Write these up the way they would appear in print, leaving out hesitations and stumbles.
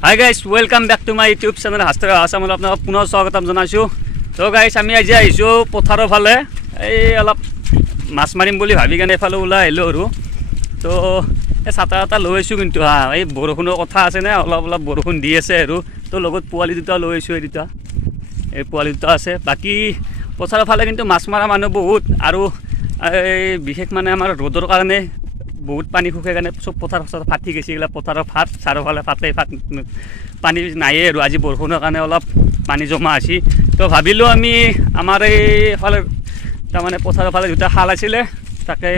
Hi guys, welcome back to my YouTube channel Hastra Asamol আপোনাক পুনৰ স্বাগতম জনাইছো। তো গাইস আমি আজি আহিছো পথাৰৰ ফালে এই অলপ মাছ মাৰিম বুলি ভাবি কেনে এফালে ওলাই আহিলো আৰু তো এই ছাতা লৈছো কিন্তু এই বৰষুণৰ কথা আছে না অলপ বৰষুণ দি আছে আৰু তো লগত পোৱালি দুটা লৈছো এই পোৱালি দুটা আছে বাকি পথাৰৰ ফালে কিন্তু মাছ মাৰা মানুহ বহুত আৰু এই বিশেষ মানে আমাৰ ৰ'দৰ কাৰণে বহুত পানী শুকাই কাৰণে সব পথাৰ ফাটি গৈছে এইগিলা পথাৰৰ ফাট চাৰিওফালে পানী নায়ে আৰু আজি বৰষুণৰ কাৰণে অলপ পানী জমা আছে তো ভাবিলোঁ আমি আমাৰ এইফালে তাৰমানে পথাৰৰ ফালে দুটা খাল আছিলে তাকে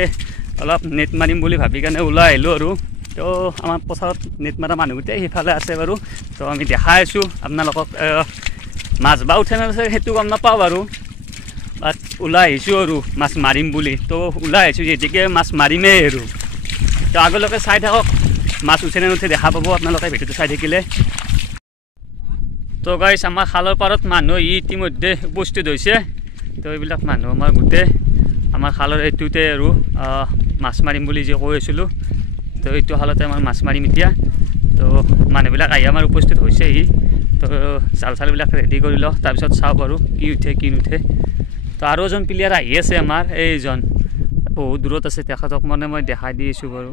অলপ নেট মাৰিম বুলি ভাবি কেনে ওলাই আহিলোঁ আৰু তো আমাৰ পথাৰত নেট মাৰা মানুহকেইটাই সেইফালে আছে বাৰু তো আমি দেখাই আছোঁ আপোনালোকক মাছ বা উঠে নাছে সেইটো গম নাপাওঁ বাৰু বাট ওলাই আহিছোঁ আৰু মাছ মাৰিম বুলি তো ওলাই আহিছোঁ যেতিয়াকৈ মাছ মাৰিমেই আৰু তো আগলৈকে চাই থাকক মাছ উঠে নুঠে দেখা পাব আপোনালোকে ভিডিঅ'টো চাই থাকিলে তো গাইছ আমাৰ খালৰ পাৰত মানুহ ইতিমধ্যে উপস্থিত হৈছে তো এইবিলাক মানুহ আমাৰ গোটেই আমাৰ খালৰ এইটোতে আৰু মাছ মাৰিম বুলি যে কৈ আছিলোঁ তো এইটো খালতে আমাৰ মাছ মাৰিম এতিয়া তো মানুহবিলাক আহি আমাৰ উপস্থিত হৈছেহি তো জাল চালবিলাক ৰেডি কৰি লওঁ তাৰপিছত চাওঁ বাৰু কি উঠে কি নুঠে তো আৰু এজন প্লেয়াৰ আহি আছে আমাৰ এইজন বহুত দূৰত আছে তেখেতক মানে মই দেখাই দি আছোঁ বাৰু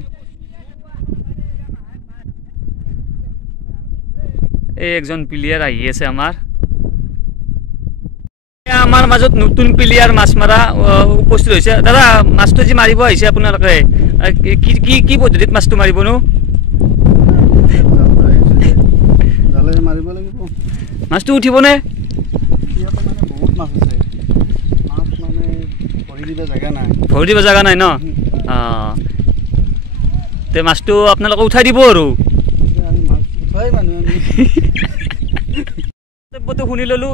এই একজন প্লেয়াৰ আহি আছে আমাৰ মাজত নতুন প্লেয়াৰ মাছ মাৰা উপস্থিত হৈছে দাদা মাছটো যে মাৰিব আহিছে আপোনালোকে কি পদ্ধতিত মাছটো মাৰিবনো মাছটো উঠিবনে ভৰি দিব জাগা নাই ন তে মাছটো আপোনালোকে উঠাই দিব আৰু শুনি ললোঁ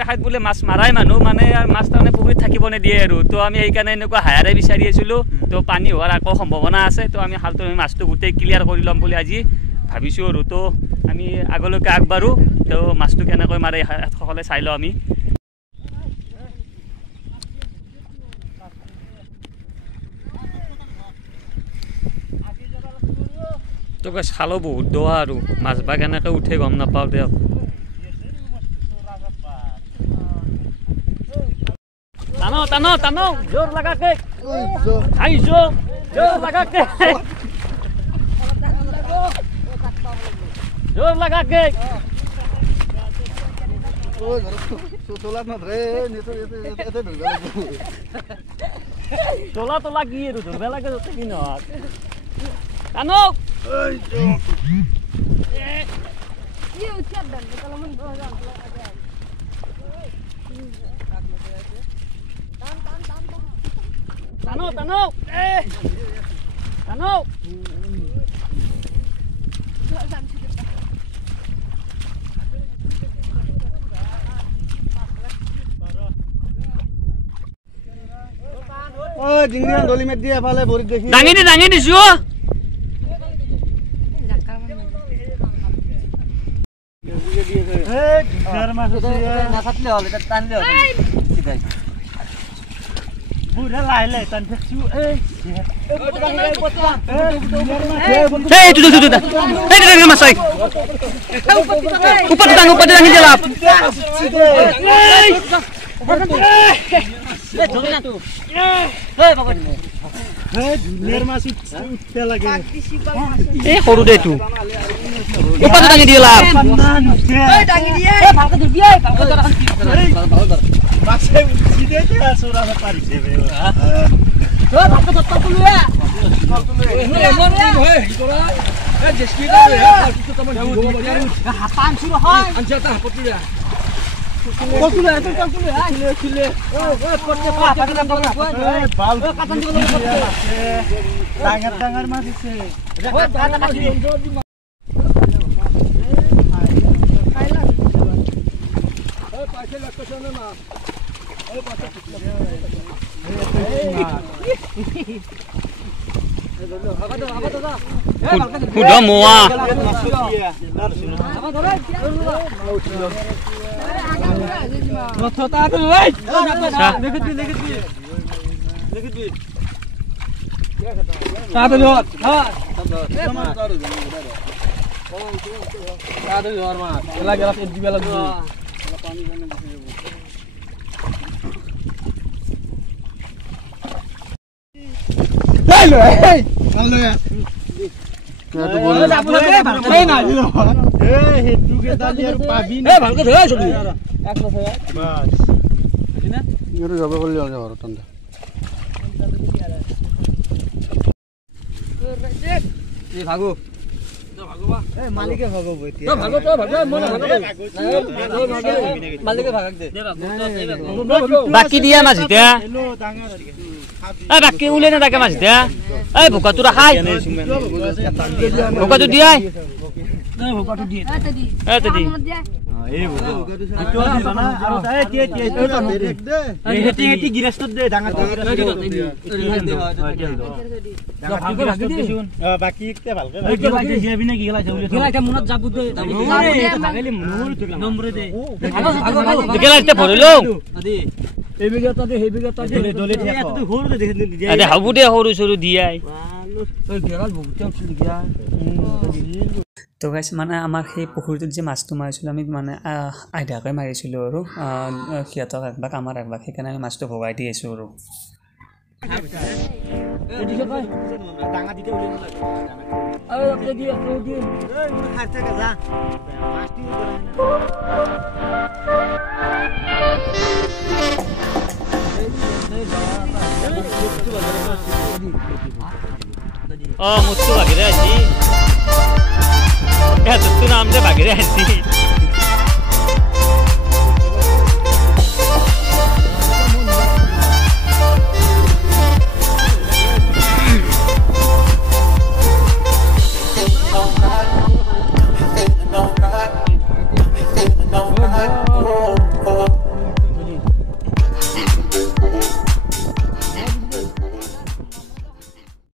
এঠাইত বোলে মাছ মাৰাই মানুহ মানে মাছ তাৰমানে পুখুৰীত থাকিব নিদিয়ে আৰু তো আমি সেইকাৰণে এনেকুৱা হায়াৰে বিচাৰি আছিলোঁ তো পানী হোৱাৰ আকৌ সম্ভাৱনা আছে তো আমি হালটো মাছটো গোটেই ক্লিয়াৰ কৰি ল'ম বুলি আজি ভাবিছোঁ আৰু তো আমি আগলৈকে আগবাঢ়োঁ তো মাছটো কেনেকৈ মাৰে সকলোৱে চাই লওঁ আমি তো গাছ খালো বহুত দোৱা আৰু মাছ বা কেনেকৈ উঠে গম নাপাওঁ দিয়ক টানো জোৰ লাগাকে আহিছো জোৰ লাগাকে তোলা কি আৰু ধৰবা লাগে যতে কি নহয় টানো দাঙি দিছো সৰু দেটো ওপৰতে দাঙি দিয়ে লাভ ডাঙৰ মাছ আছে Kuda moa. বাকি দিয়া মাছ এতিয়া বাকি উলে না তাকে মাছ দিয়া ভোকাটো ৰাখাই ভোকাটো দিয়াই ভৰিলো হব দে সৰু চৰু দিয়াই তো গাইছ মানে আমাৰ সেই পুখুৰীটোত যে মাছটো মাৰিছিলোঁ আমি মানে আইধাকৈ মাৰিছিলোঁ আৰু সিহঁতক একবাক আমাৰ একবাক সেইকাৰণে আমি মাছটো ভগাই দি আহিছোঁ আৰু মুঠটো ভাগিৰে আহিছি তোৰ নাম যে ভাগিৰে আহিছি